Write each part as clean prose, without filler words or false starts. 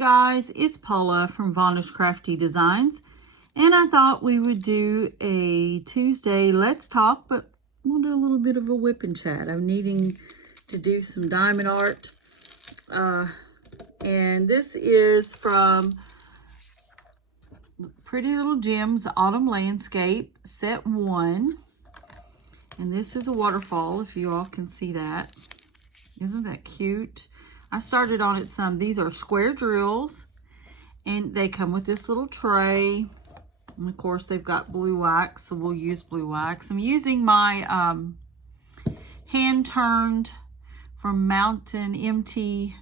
guys, it's Paula from Vonnish Crafty Designs, and I thought we would do a Tuesday Let's Talk, but we'll do a little bit of a whip and chat. I'm needing to do some diamond art, and this is from Pretty Little Gems Autumn Landscape Set 1, and this is a waterfall, if you all can see that. Isn't that cute? I started on it some. These are square drills, and they come with this little tray. And of course, they've got blue wax, so we'll use blue wax. I'm using my hand-turned from Mountain MT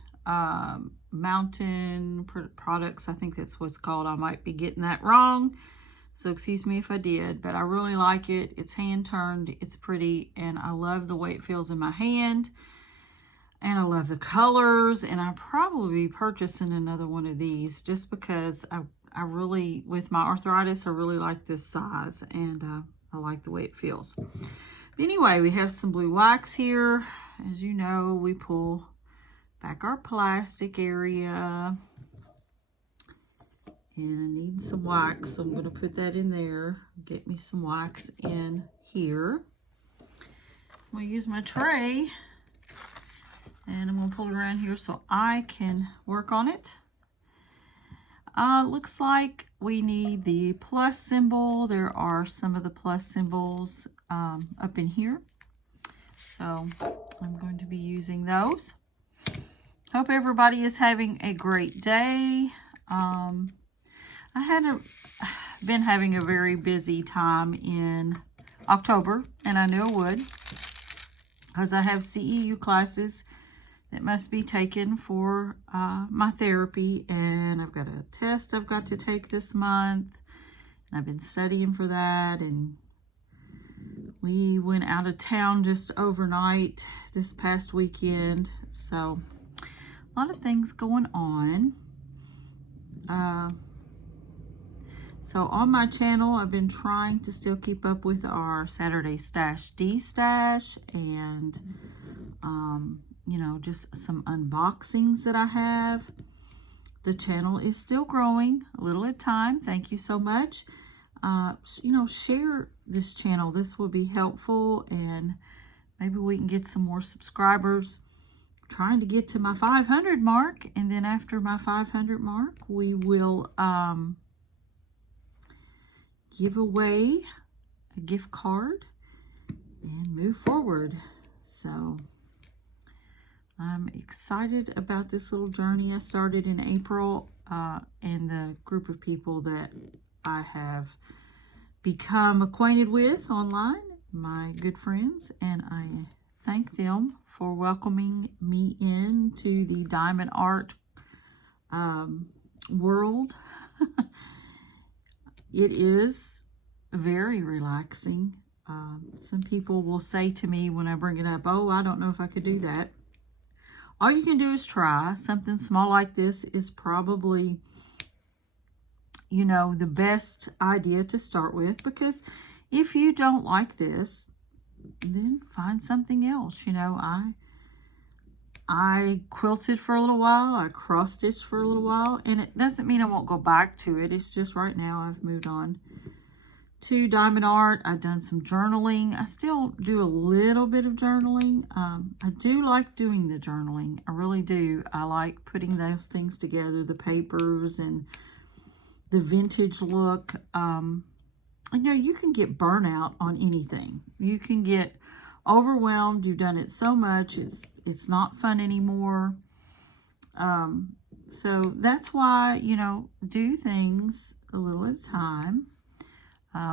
Mountain Products. I think that's what's called. I might be getting that wrong, so excuse me if I did, but I really like it. It's hand-turned, it's pretty, and I love the way it feels in my hand. And I love the colors, and I'll probably be purchasing another one of these just because I really, with my arthritis, I really like this size, and I like the way it feels. But anyway, we have some blue wax here. As you know, we pull back our plastic area, and I need some wax, so I'm going to put that in there. Get me some wax in here. I'm going to use my tray. And I'm going to pull it around here so I can work on it. Looks like we need the plus symbol. There are some of the plus symbols up in here. So I'm going to be using those. Hope everybody is having a great day. I had been having a very busy time in October, and I knew I would, because I have CEU classes that must be taken for my therapy, and I've got a test I've got to take this month, and I've been studying for that. And we went out of town just overnight this past weekend, so a lot of things going on. So on my channel, I've been trying to still keep up with our Saturday Stash D-Stash, and you know, just some unboxings that I have. The channel is still growing a little at a time. Thank you so much. You know, share this channel. This will be helpful, and maybe we can get some more subscribers. I'm trying to get to my 500 mark, and then after my 500 mark, we will give away a gift card and move forward. So I'm excited about this little journey I started in April, and the group of people that I have become acquainted with online, my good friends, and I thank them for welcoming me into the diamond art world. It is very relaxing. Some people will say to me when I bring it up, oh, I don't know if I could do that. All you can do is try. Something small like this is probably, you know, the best idea to start with, because if you don't like this, then find something else. You know, I quilted for a little while, I cross-stitched for a little while, and it doesn't mean I won't go back to it. It's just right now I've moved on to diamond art. I've done some journaling. I still do a little bit of journaling. I do like doing the journaling. I really do. I like putting those things together, the papers and the vintage look. You know, you can get burnout on anything. You can get overwhelmed. You've done it so much. It's not fun anymore. So that's why, you know, do things a little at a time.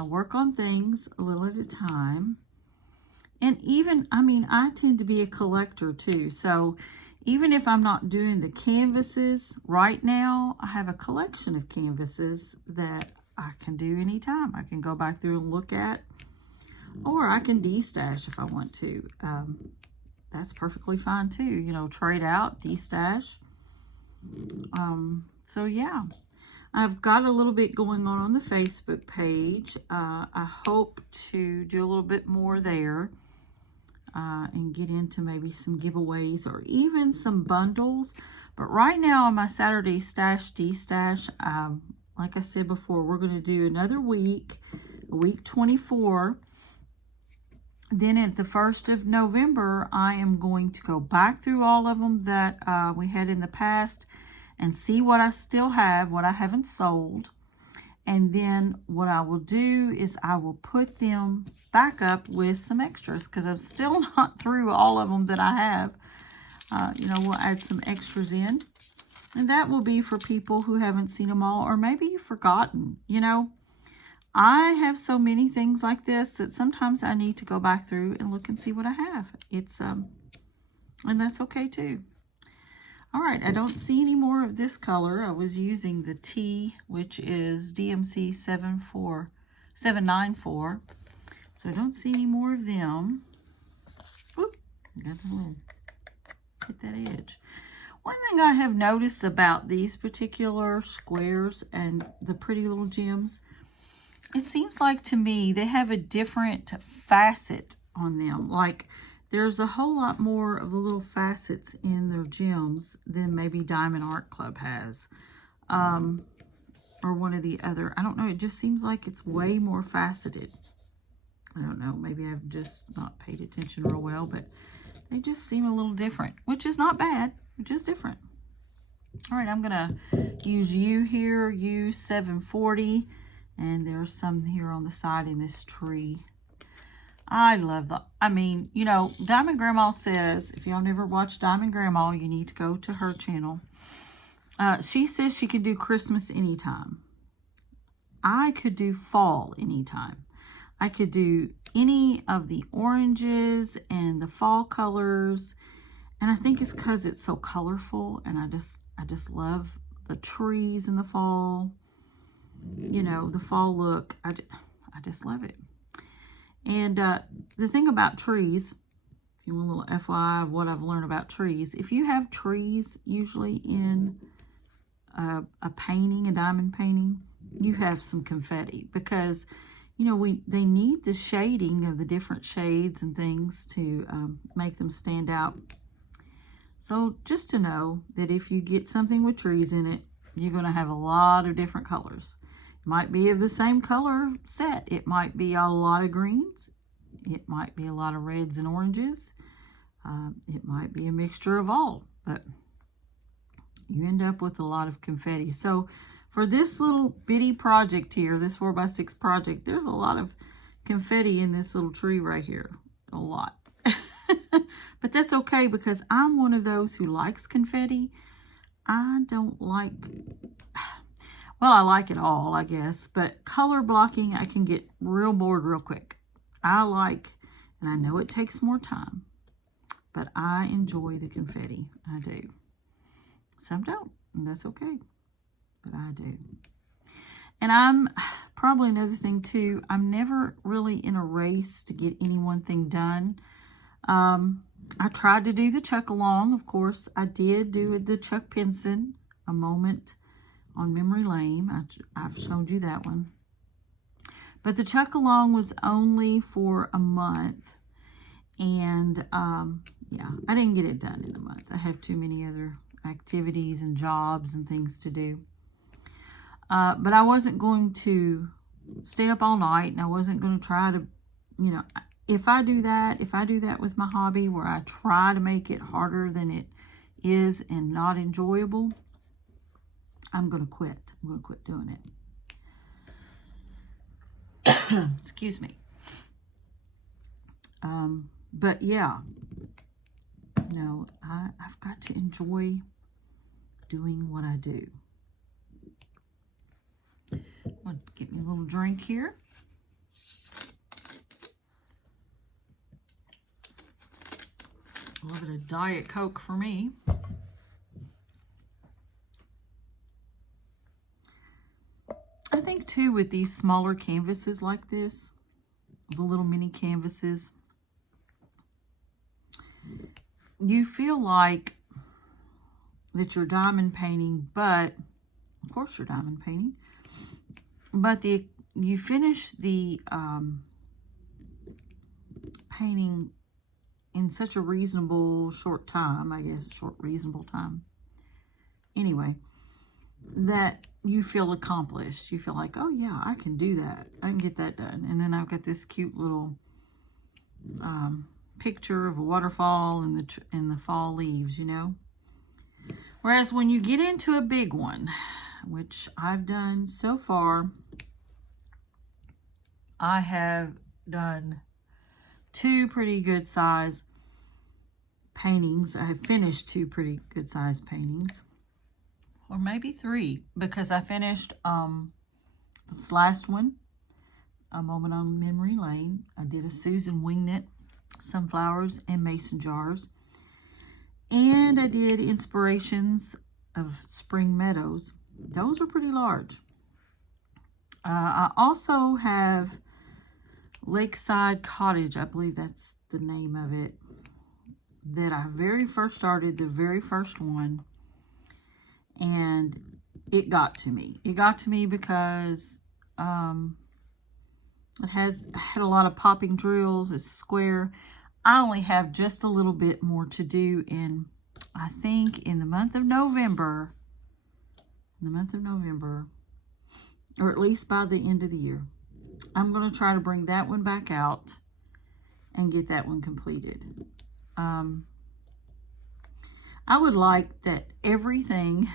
Work on things a little at a time. And even, I mean, I tend to be a collector too. So even if I'm not doing the canvases right now, I have a collection of canvases that I can do anytime. I can go back through and look at, or I can de-stash if I want to. That's perfectly fine too. You know, trade out, de-stash. So yeah. I've got a little bit going on the Facebook page. I hope to do a little bit more there. and get into maybe some giveaways or even some bundles. But right now on my Saturday Stash D-Stash, like I said before, we're going to do another week, week 24. Then at the 1st of November, I am going to go back through all of them that we had in the past and see what I still have, what I haven't sold. And then what I will do is I will put them back up with some extras because I'm still not through all of them that I have. You know, we'll add some extras in. And that will be for people who haven't seen them all, or maybe you've forgotten. You know, I have so many things like this that sometimes I need to go back through and look and see what I have. It's, and that's okay too. All right, I don't see any more of this color. I was using the T, which is DMC 794. So I don't see any more of them. Oop, got a little, hit that edge. One thing I have noticed about these particular squares and the pretty little gems, it seems like to me they have a different facet on them. Like there's a whole lot more of the little facets in their gems than maybe Diamond Art Club has. Or one of the other. I don't know. It just seems like it's way more faceted. I don't know. Maybe I've just not paid attention real well, but they just seem a little different, which is not bad. Just different. All right, I'm gonna use U here, U740, and there's some here on the side in this tree. I love the, I mean, you know, Diamond Grandma says, if y'all never watched Diamond Grandma, you need to go to her channel. She says she could do Christmas anytime. I could do fall anytime. I could do any of the oranges and the fall colors. And I think it's because it's so colorful, and I just love the trees in the fall. You know, the fall look. I just love it. And the thing about trees, if you want a little FYI of what I've learned about trees, if you have trees usually in a painting, a diamond painting, you have some confetti because, you know, they need the shading of the different shades and things to make them stand out. So just to know that if you get something with trees in it, you're going to have a lot of different colors. It might be of the same color set. It might be a lot of greens. It might be a lot of reds and oranges. It might be a mixture of all, but you end up with a lot of confetti. So for this little bitty project here, this 4x6 project, there's a lot of confetti in this little tree right here. A lot. But that's okay because I'm one of those who likes confetti. I don't like, well, I like it all, I guess. But color blocking, I can get real bored real quick. I like, and I know it takes more time, but I enjoy the confetti. I do. Some don't, and that's okay. But I do. And I'm probably another thing too, I'm never really in a race to get any one thing done. I tried to do the Chuck Along, of course. I did do the Chuck Pinson, A Moment on Memory Lane. I've showed you that one. But the Chuck Along was only for a month. And, yeah, I didn't get it done in a month. I have too many other activities and jobs and things to do. But I wasn't going to stay up all night, and I wasn't going to try to, you know, if I do that with my hobby where I try to make it harder than it is and not enjoyable, I'm going to quit. I'm going to quit doing it. Excuse me. But yeah, you know, I've got to enjoy doing what I do. I'll get me a little drink here. A little bit of Diet Coke for me. I think too with these smaller canvases like this, the little mini canvases, you feel like that you're diamond painting, but of course you're diamond painting, but you finish the painting in such a reasonable short time, I guess, reasonable time. Anyway, that you feel accomplished. You feel like, oh yeah, I can do that. I can get that done. And then I've got this cute little picture of a waterfall and the fall leaves, you know. Whereas when you get into a big one, which I've done so far, I have done 2 pretty good size paintings. I have finished 2 pretty good size paintings, or maybe 3, because I finished this last one, A Moment on Memory Lane. I did a Susan Wingnet sunflowers and mason jars, and I did Inspirations of Spring Meadows. Those are pretty large. I also have Lakeside Cottage, I believe that's the name of it, that I very first started, the very first one, and it got to me. It got to me because it had a lot of popping drills. It's square. I only have just a little bit more to do in, I think, in the month of November. Or at least by the end of the year. I'm going to try to bring that one back out and get that one completed. I would like that everything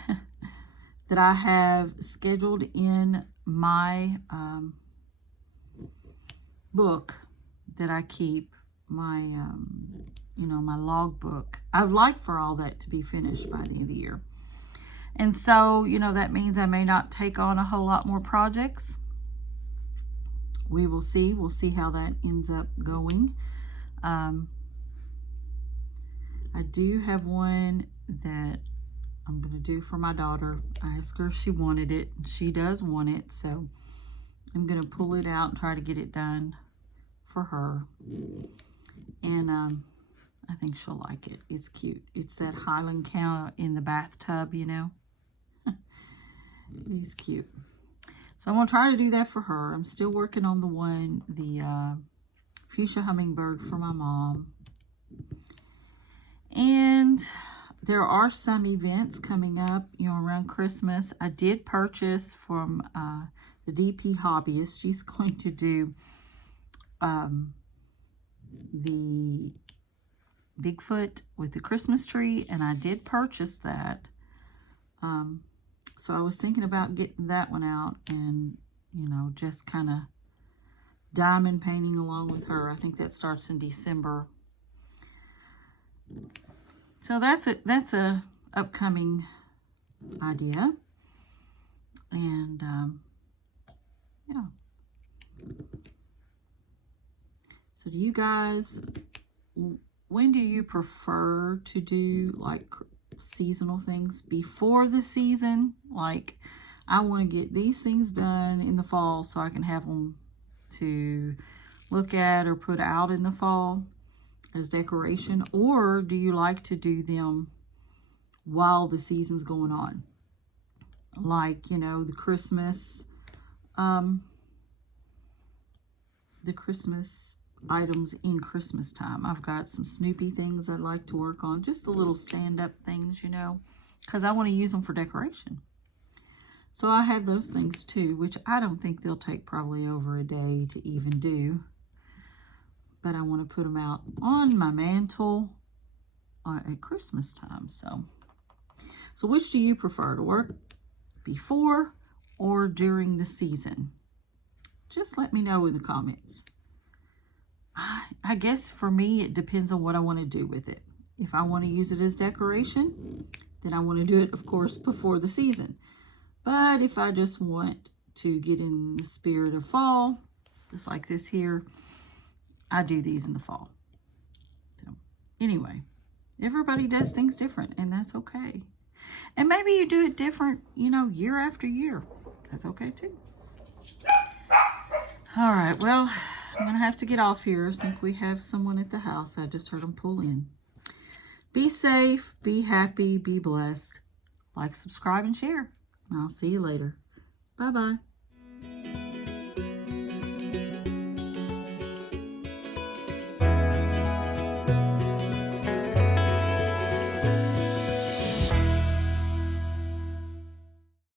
that I have scheduled in my book that I keep, my my log book, I'd like for all that to be finished by the end of the year. And so, that means I may not take on a whole lot more projects. We will see. We'll see how that ends up going. I do have one that I'm going to do for my daughter. I asked her if she wanted it. She does want it, so I'm going to pull it out and try to get it done for her. And I think she'll like it. It's cute. It's that Highland cow in the bathtub, He's cute. So I'm going to try to do that for her. I'm still working on the fuchsia hummingbird for my mom. And there are some events coming up, around Christmas. I did purchase from the DP Hobbyist. She's going to do the Bigfoot with the Christmas tree, and I did purchase that. So I was thinking about getting that one out and, just kind of diamond painting along with her. I think that starts in December. So that's a upcoming idea. And, yeah. So do you guys, when do you prefer to do, like, seasonal things? Before the season? Like, I want to get these things done in the fall so I can have them to look at or put out in the fall as decoration. Or do you like to do them while the season's going on? Like, the Christmas items in Christmas time. I've got some Snoopy things I'd like to work on, just the little stand-up things, because I want to use them for decoration. So I have those things too, which I don't think they'll take probably over a day to even do, but I want to put them out on my mantle at Christmas time. So which do you prefer, to work before or during the season? Just let me know in the comments. I guess for me, it depends on what I want to do with it. If I want to use it as decoration, then I want to do it, of course, before the season. But if I just want to get in the spirit of fall, just like this here, I do these in the fall. So anyway, everybody does things different, and that's okay. And maybe you do it different, year after year. That's okay too. All right, well, I'm going to have to get off here. I think we have someone at the house. I just heard them pull in. Be safe, be happy, be blessed. Like, subscribe, and share. And I'll see you later. Bye-bye.